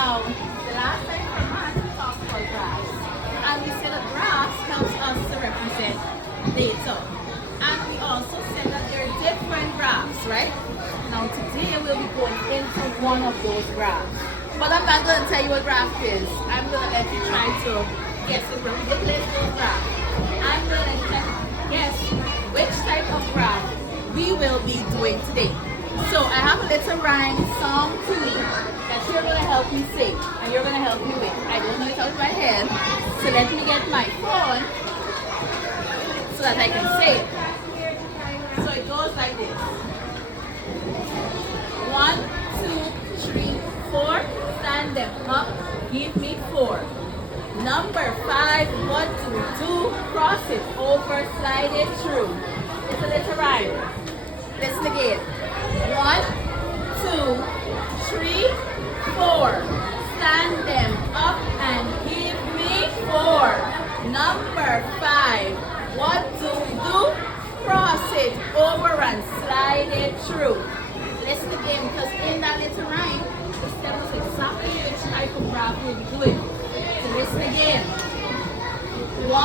Now, the last time for math, we talked about graphs. And we said that graphs helps us to represent data. And we also said that there are different graphs, right? Now, today we'll be going into one of those graphs. But I'm not going to tell you what graph is. I'm going to let you try to guess it from the list of graph. I'm going to let you guess which type of graph we will be doing today. So I have a little rhyme song to me that you're going to help me sing and you're going to help me with. I don't know it out of my head, so let me get my phone so that I can sing. So it goes like this. 1, 2, 3, 4. Stand them up. Give me 4. Number 5. What do? Cross it over. Slide it through. It's a little rhyme. Listen again. 1, 2, 3, 4. Stand them up and give me 4. Number 5. What do? Cross it over and slide it through. Listen again, because in that little rhyme, it tells us exactly which type of graph we'll be doing. So listen again. 1,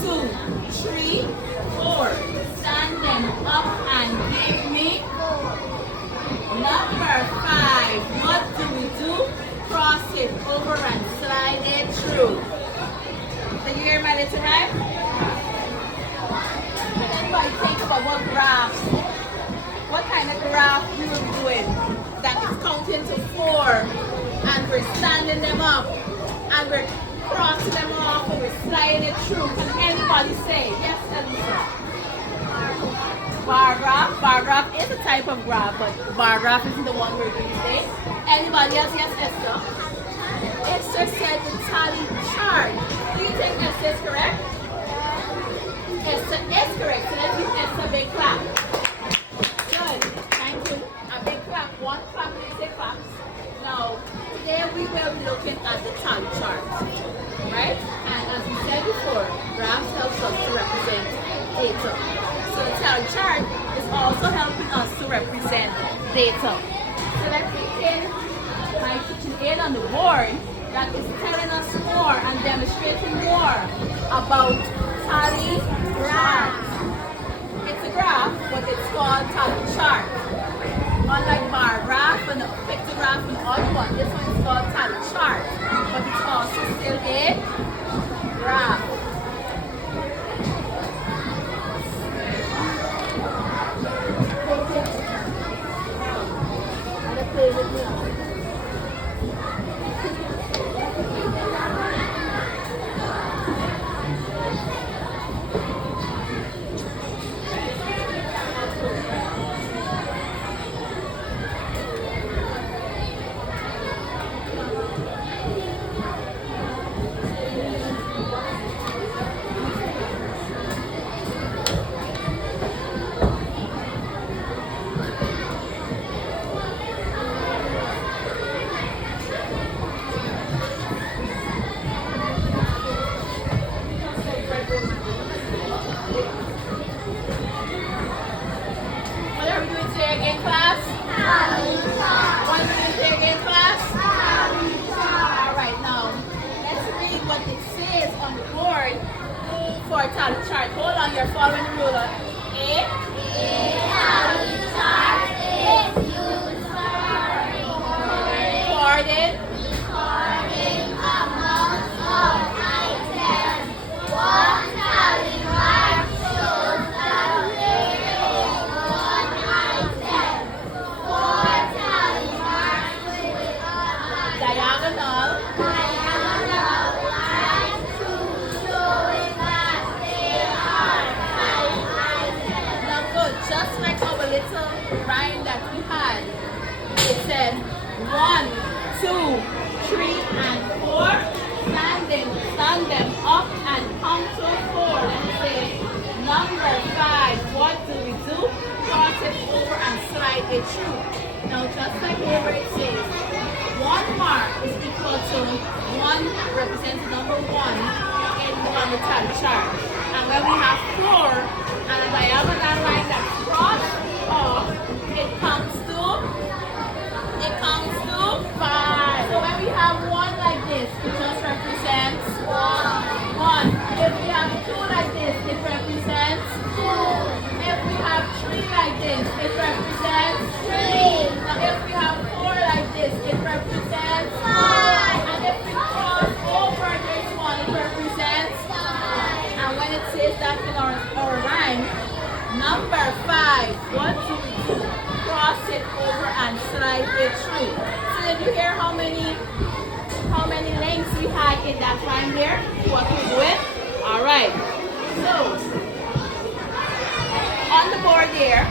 2, 3, 4. Stand them up and give me 4. Number 5. What do? Cross it over and slide it through. Did you hear my little rhyme? Everybody think about what kind of graph we will be doing that is counting to 4 and we're standing them up and we're crossing them off and we're sliding it through. Can anybody say? Yes, Elisa. Bar graph. Bar graph is a type of graph, but bar graph isn't the one we're doing today. Anybody else? Yes, Esther. Esther said the tally chart. Do you think Esther is correct? Esther is correct. So let's give Esther a big clap. Good. Thank you. A big clap. One clap and say claps. Now, today we will be looking at the tally chart. Right? And as we said before, graphs helps us to represent data. So the tally chart is also helping us to represent data. So let's begin by putting it on the board that is telling us more and demonstrating more about tally graph. It's a graph, but it's called tally chart. Unlike bar graph and pictograph and the other one, this one is called tally chart, but it's also still a graph. Play with me. For tally chart, hold on, you're following the ruler. A tally chart is used for recording amounts of items. One tally mark shows that there is one item. 4 tally marks with a diagonal line to showing that there are 5 items. Now good, just like our little rhyme that we had, it said 1, 2, 3, and 4. Stand them up and count to 4. And it says number 5. What do? Cross it over and slide it through. Now just like here where it says 1 mark is equal to 1 represents number 1 on the tally chart. And when we have 4 and a diagonal line that's crossed off, it comes to 5. So when we have how many lengths we had in that time there? What we're doing? All right. So on the board there,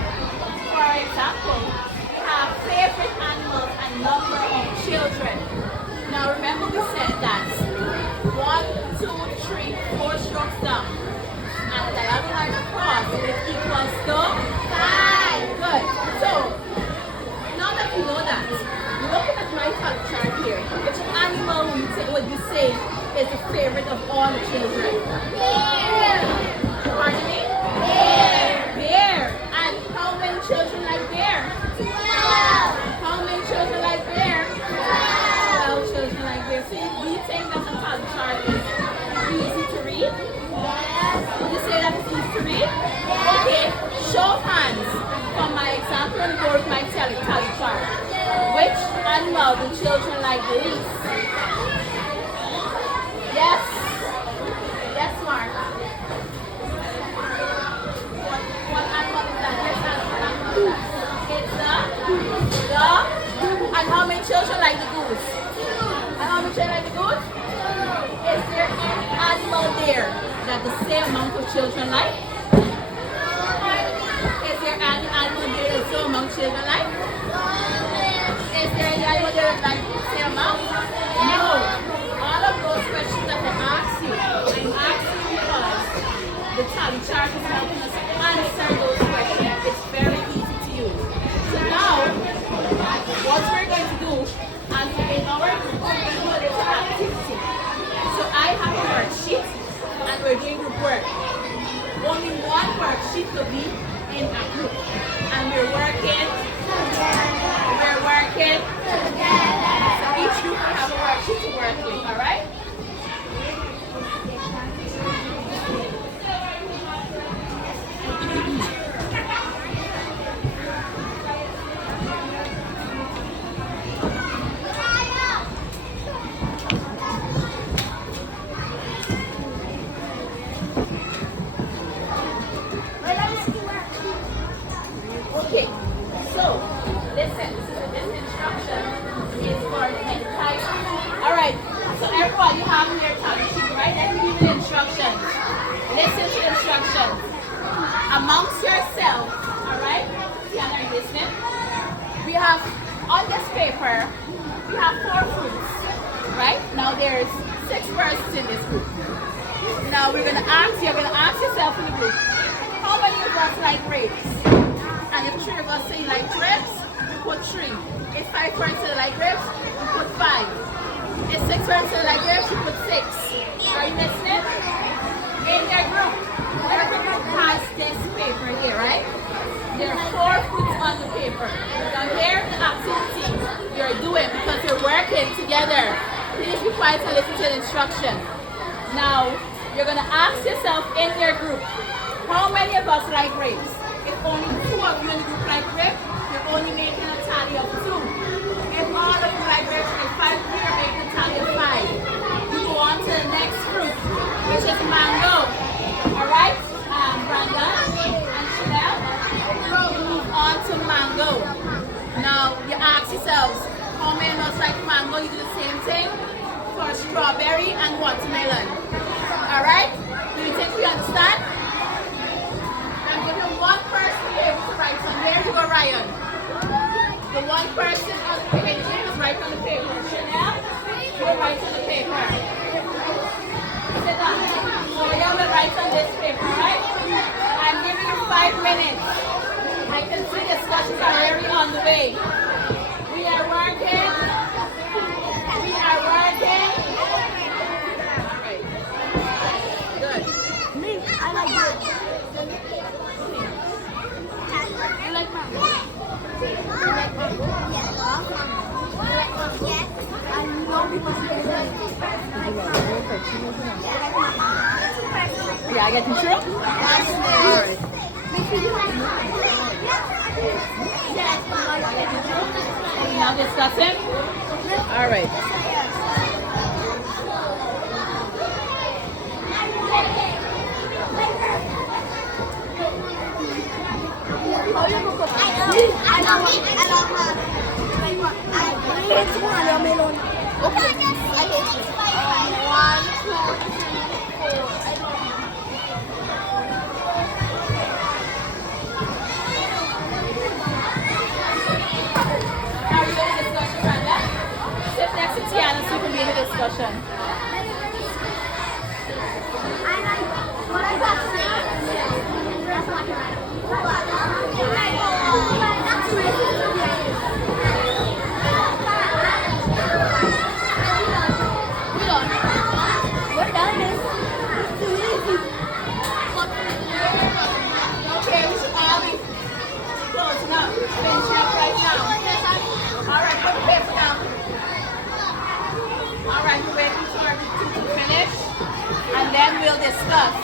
for example, we have favorite animals and number of children. Now remember we said that 1, 2, 3, 4 strokes down. And the diagonal line across is equals to 5. Good. So now that you know that, looking at my color chart here, which animal would you say is the favorite of all the children? Bear. Pardon me? Bear. Bear. And how many children like bear? 12. How many children like bear? 12 children like bear. So do you think that the color chart is easy to read? Yes. Would you say that it's easy to read? Yes. Okay. Show of hands. For my example, I'm going with my tally chart. Which animal do children like the least? Yes. Yes, Mark. What animal is that? Yes, animal is that? It's the. And how many children like the goose? And how many children like the goose? Is there any animal there that the same amount of children like? Is there any animal there that the same amount of children like? Is there any animal there that like the same amount? No. All of those questions that I asked you, I'm asking because the tally chart is helping us answer those questions. It's very easy to use. So now, what we're going to do, and in our group, we're going to do a little activity. So I have a worksheet, and we're doing group work. Only one worksheet will be in a group, and we're working. So each group will have a worksheet to work with. All right? Okay, so listen, this instruction is for the entire. Alright, so everyone, you have your tally sheet, right? Let me give you the instructions. Listen to the instructions. Amongst yourselves, alright? Can you listening? We have on this paper, we have 4 fruits, right? Now there's 6 persons in this group. Now you're gonna ask yourself in the group, how many of us like grapes? And if 3 of us say like grapes, we put 3. If 5 persons say like grapes, we put 5. If 6 persons say like grapes, we put 6. Are you listening? In their group, every group has this paper here, right? There are 4 fruits on the paper. Now here's the activity you're doing because you're working together. Please be quiet and listen to the instruction. Now, you're going to ask yourself in your group, how many of us like grapes? If only 2 of you in the group like grapes, you're only making a tally of 2. If all of you like grapes, if 5 of you are making a tally of 5. You go on to the next fruit, which is mango. Alright? Brandon and Chanel, you move on to mango. Now, you ask yourselves, how many of us like mango? You do the same thing for strawberry and watermelon. Alright? Do you think we understand? I'm giving one person here to write on. Where you go, Ryan? The one person on the paper is right on the paper. Chanel, you'll write on the paper. Sit down. Moya will write on this paper, right? I'm giving you 5 minutes. I can see discussions are already on the way. We are working. We are working. All right. Good. Me, I like it. You like mango? You like mango? Yes. You like mango? Yes. I know because you like yeah, I get you true? Yes. Alright. Yes. Are you now discussing? Alright. I love her. Okay. I hate you. 1, 2, 3, 4. I don't know. Are you in a discussion, Brenda? Sit next to Tiana so you can be in a discussion. What I got today. That's what I We're done. It's too easy. Okay, we should all be closing up, finishing up right now. All right, put the paper down. All right, we're waiting for our teacher to finish, and then we'll discuss.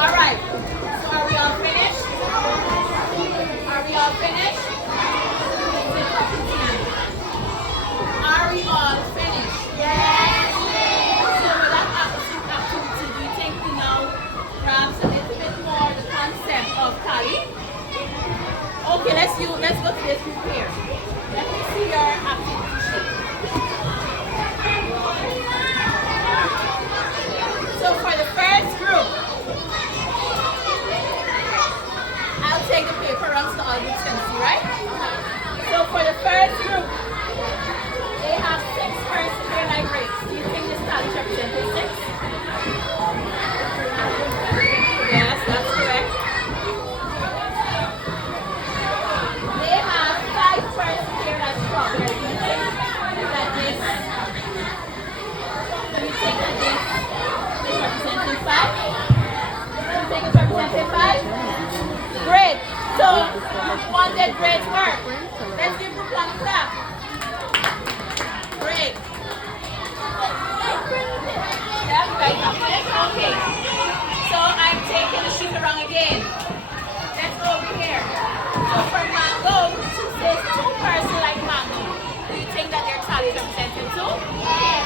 All right, so are we all finished? Are we all finished? Are we all finished? Yes. So with that activity, do you think we know perhaps a little bit more the concept of tally? Okay, let's go to this group here. Let me see your activity sheet. So for the first group, I'll take the paper around so all groups can see, right? So for the first group, they have 6 persons here like grades. Do you think this tally represents 6? Yes, that's correct. They have 5 persons here like strawberry. Do you think that this? Do you think that this is representing 5? Do you think it's representing 5? Great. So you wanted great work. Let's give group one a clap. Great. Yeah, right. Okay. So I'm taking the sheet around again. Let's go over here. So for mango, it says 2 persons like mango. Do you think that their tally is representing 2? Yes.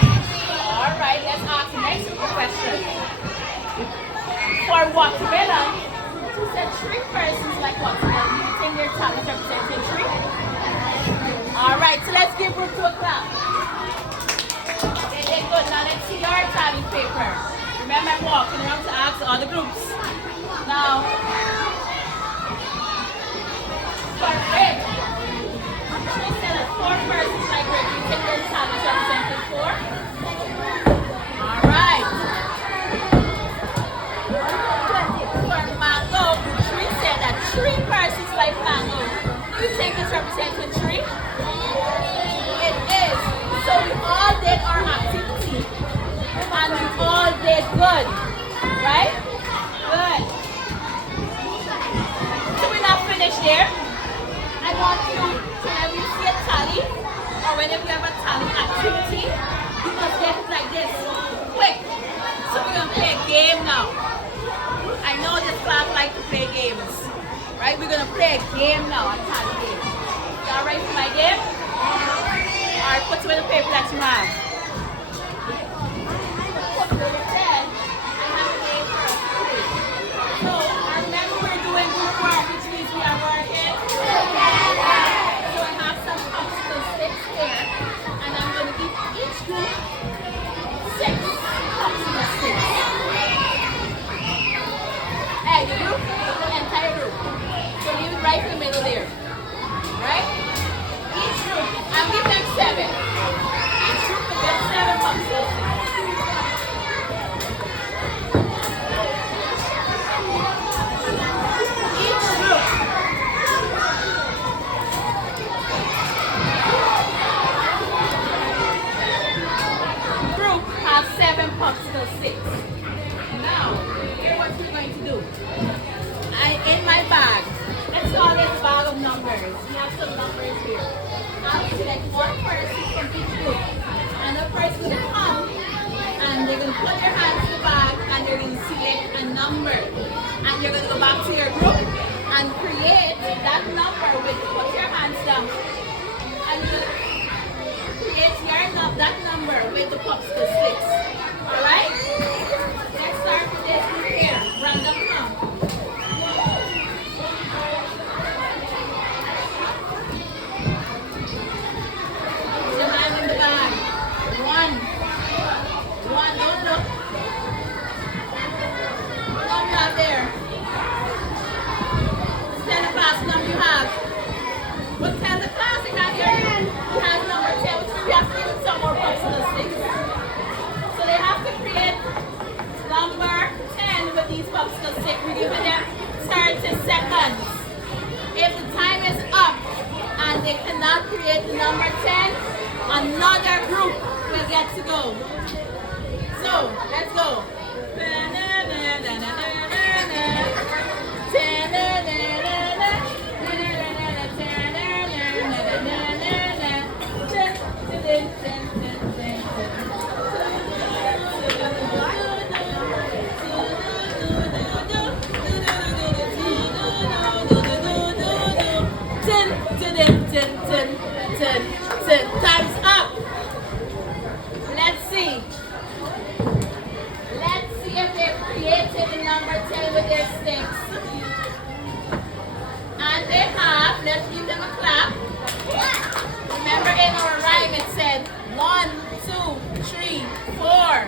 All right. Let's ask the next question. For watermelon, it said 3 persons like watermelon. Do you think their tally is representing 3? All right. So let's give group 2 a clap. Okay, good. Now let's see your tally paper. Remember, I'm walking around to ask all the groups. Now, for red, we said that 4 persons like red. Do you think their tally is representing 4? All right. For mango, we said that 3 persons like mango. Do you think it's representing 3? It is. So we all did our activity and we all did good, right? Good. So we're not finished there. I want you, whenever you see a tally or whenever you have a tally activity, you must get it like this, quick. So we're going to play a game now. I know this class likes to play games, right? We're going to play a game now, a tally game. Y'all ready for my game? Alright, put away the paper that you have. So, remember we're doing group work, which means we are working together. So I have some obstacle sticks here, and I'm going to give each group 6 obstacle sticks. Hey, the group, the entire group. So leave it right in the middle there. Right? Each group, I'll give them 7. Each group will get 7 obstacle sticks. Popsicle sticks. Now, here's what we're going to do. In my bag, let's call this bag of numbers. We have some numbers here. I'll select one person from each group. Another person will come and they're going to put their hands in the bag and they're going to select a number. And you're going to go back to your group and create that number with put your hands down. create the popsicle sticks. Alright? Let's start with this group here. Random count. Put your hand in the bag. One. Don't look. What number you have there? Tell the class what number you have. Well, tell the class you have here. You have number 10, which means we have to give them some more popsicle sticks. So they have to create number 10 with these popsicle sticks. We're giving them 30 seconds. If the time is up and they cannot create the number 10, another group will get to go. So, let's go. Time's up. Let's see. Let's see if they created the number 10 with their sticks. And they have. Let's give them a clap. Remember in our rhyme it said 1, 2, 3, 4.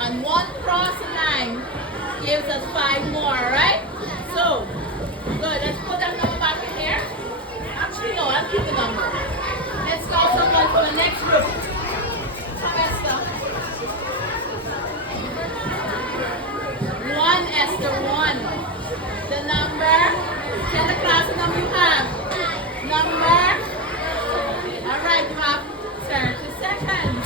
And one cross line gives us 5 more, alright? So, good. Let's put that number back in here. Actually, no, I'll keep the number. Let's call someone for the next group. Come, Esther. 1, Esther, 1. The number. Tell the class the number you have. Number. Alright, you have 30 seconds.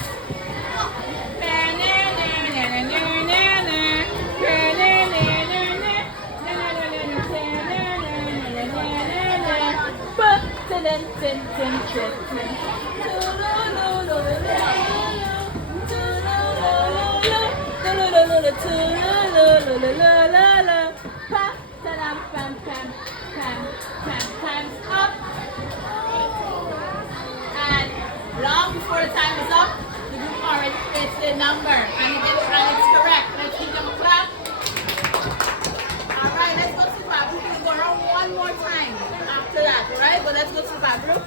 Time's up. And long before the time is up, the group already creates the number and it's correct. Let's give them a clap. Alright, let's go to our group. We'll go around one more time after that, alright? But let's go to our group.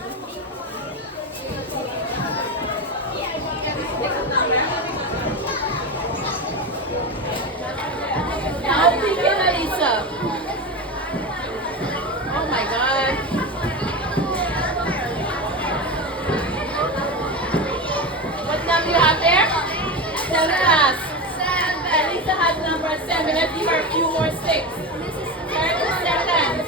Now begin, Elisa. Oh my God. What number you have there? 7 class. Elisa has number 7. Let's give her a few more sticks. 30 seconds.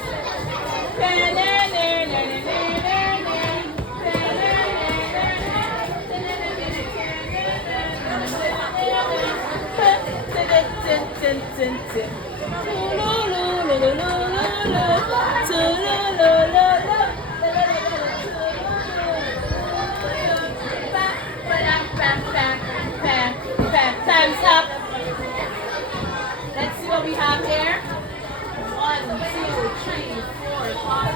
Time's up. Let's see what we have here. 1, 2, 3, 4, 5,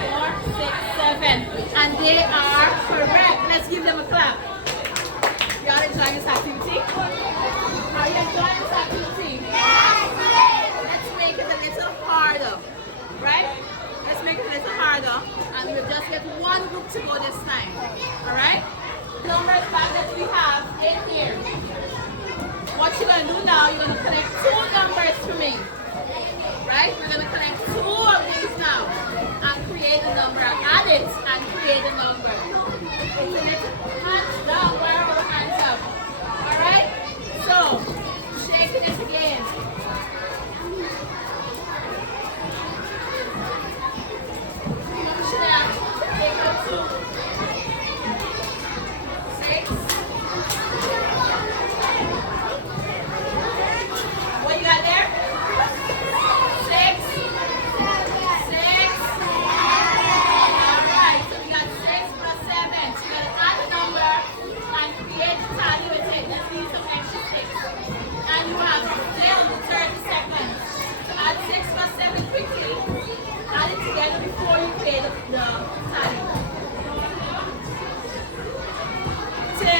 more, 6, 7. And they are correct. Let's give them a clap. Y'all enjoying this activity? Are you enjoying this activity? Let's make it a little harder. Right? Let's make it a little harder. And we'll just get one group to go this time. Alright? Numbers back that we have in here. What you're going to do now, you're going to connect 2 numbers for me. Right? We're going to connect 2 of these now and create a number. Add it and create a number. Isn't it? Hands down, where are our hands up? Alright? So, shaking it again. Take out 2. 6. What you got there? 6. 6. Alright, so we got 6 plus 7. So you gotta add the number and create the tally with it. Let's need some extra 6. And you have still 30 seconds. So add 6 plus 7 quickly. Add it together before you create the tally. 10.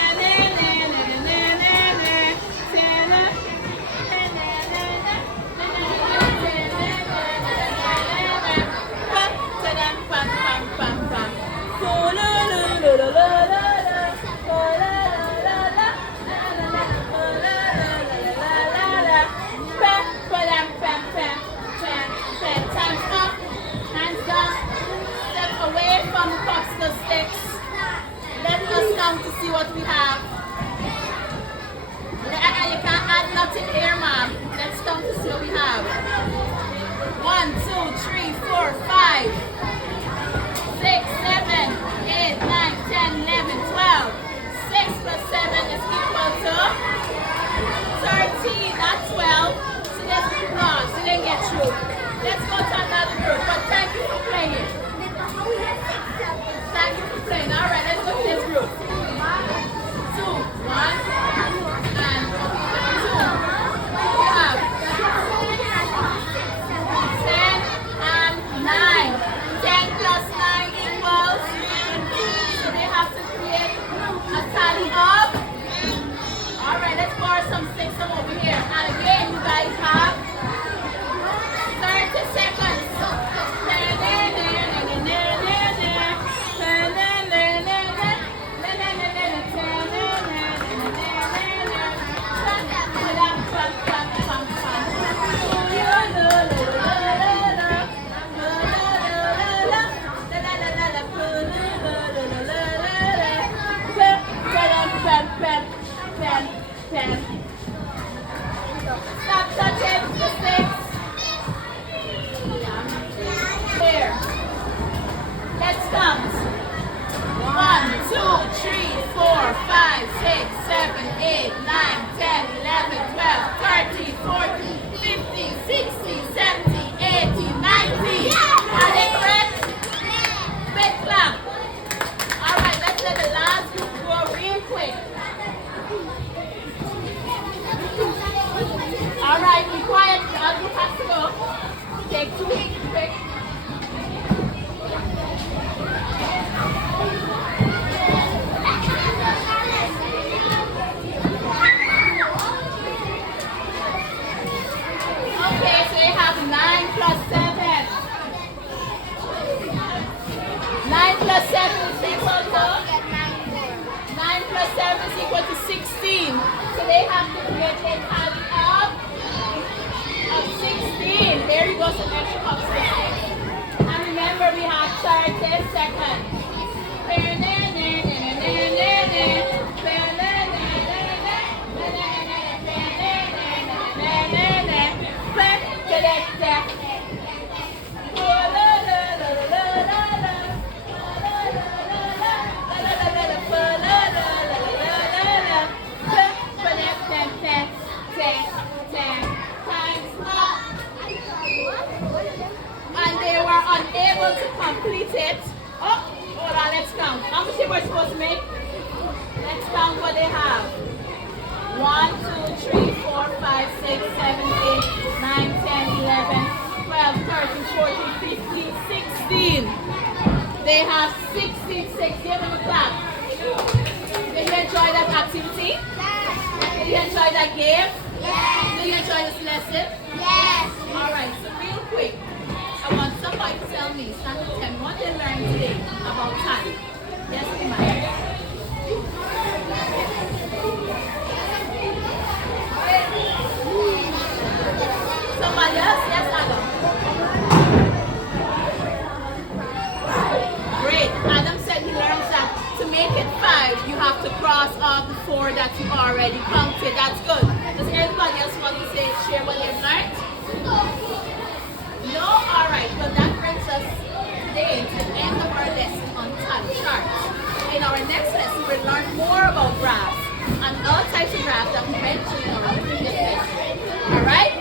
it here, ma'am. Let's count to see what we have. 1, 2, 3, 4, 5, 6, 7, 8, 9, 10, 11, 12. 6 plus 7 is equal to 13, not 12. So let's pause. So they get through. Let's go to another group. But thank you for playing. Thank you for playing. All right, let's go to this group. 2, 1, and 2. We have 10 and 9. 10 plus 9 equals. So they have to create a tally of. All right, let's borrow some six from over here. And again, you guys have 30 seconds. Stop touching the sticks. Here. Let's count. 1, 2, 3, 4, 5, 6, 7, 8, 9, 10, 11, 12, 13, 14, 15, 16, 17, 18, 19. Are they correct? Big clap. Alright, let's let the last group go real quick. Alright, be quiet. The other group has to go. Take 2 hits quick. Okay, so you have 9 plus 7. 9 plus 7 is equal to 9 plus 7 is equal to 16. So they have to create a tally of 16. There you go, some extra cups. And remember, we have 30 seconds. And they were unable to complete it. Oh, hold on, let's count. How much they were supposed to make? Let's count what they have. 1, 2, 3, 4, 5, 6, 7, 8, 9, 10, 11, 12, 13, 14, 15, 16. They have 16. Give them a clap. Did you enjoy that activity? Did you enjoy that game? Yes. Did you enjoy this lesson? Yes. Alright, so real quick, I want somebody to tell me, start to tell me what they learned today about tally. Yes, Imai. Somebody else? Yes, Adam. Great. Adam said he learns that to make it 5, you have to cross off the 4 that you already counted. That's good. Does anybody else want to say, share what they've learned? No? Alright. Well, that brings us today to the end of our lesson on tally charts. In our next lesson, we'll learn more about graphs and all types of graphs that we mentioned in our previous lesson. Alright?